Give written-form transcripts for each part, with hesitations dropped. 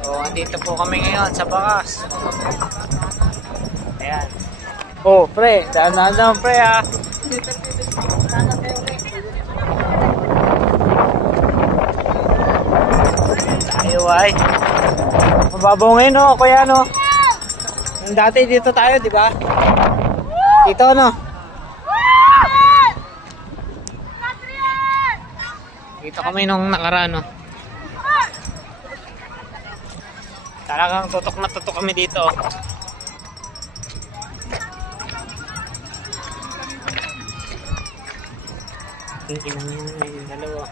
So, andito po kami ngayon sa Bakas. Ayan. Oh, pre. Daan-daan lang, pre, ha. Tayo, ay. Mababaw ngayon, no, kuya, no. Yung dati dito tayo, di ba? Dito, no. Dito kami nung nakaraan, no. Talagang tutok na tutok kami dito. Tingnan nyo na yung dalawa.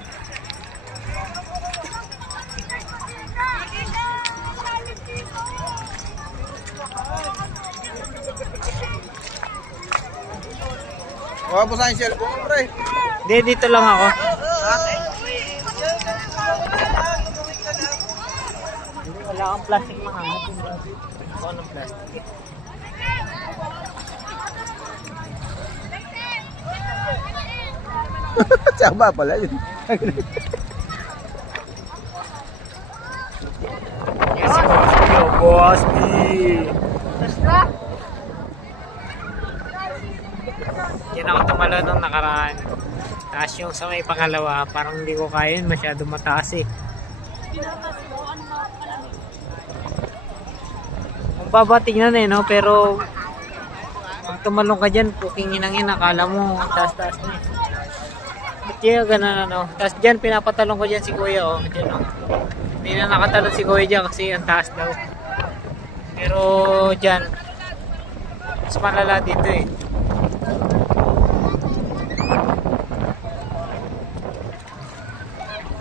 Wala po sa cellphone, pre. Hindi, dito lang ako. Hindi, wala akong plastic mahanap. Ako ng plastic. Tsaba pala yun. Yes, boss. Yan ako tumalo nung nakaraan. Taas yung sa may pangalawa, parang hindi ko kaya yun, masyado mataas eh. Ang baba tingnan eh, no? Pero pag tumalong ka dyan, puking inangin, akala mo taas-taas na eh. Ba't kaya ganun ano? Tapos dyan, pinapatalong ko dyan si kuya, oh. Dyan, oh. Hindi na nakatalon si kuya dyan kasi ang taas daw. Pero dyan, mas malala dito eh.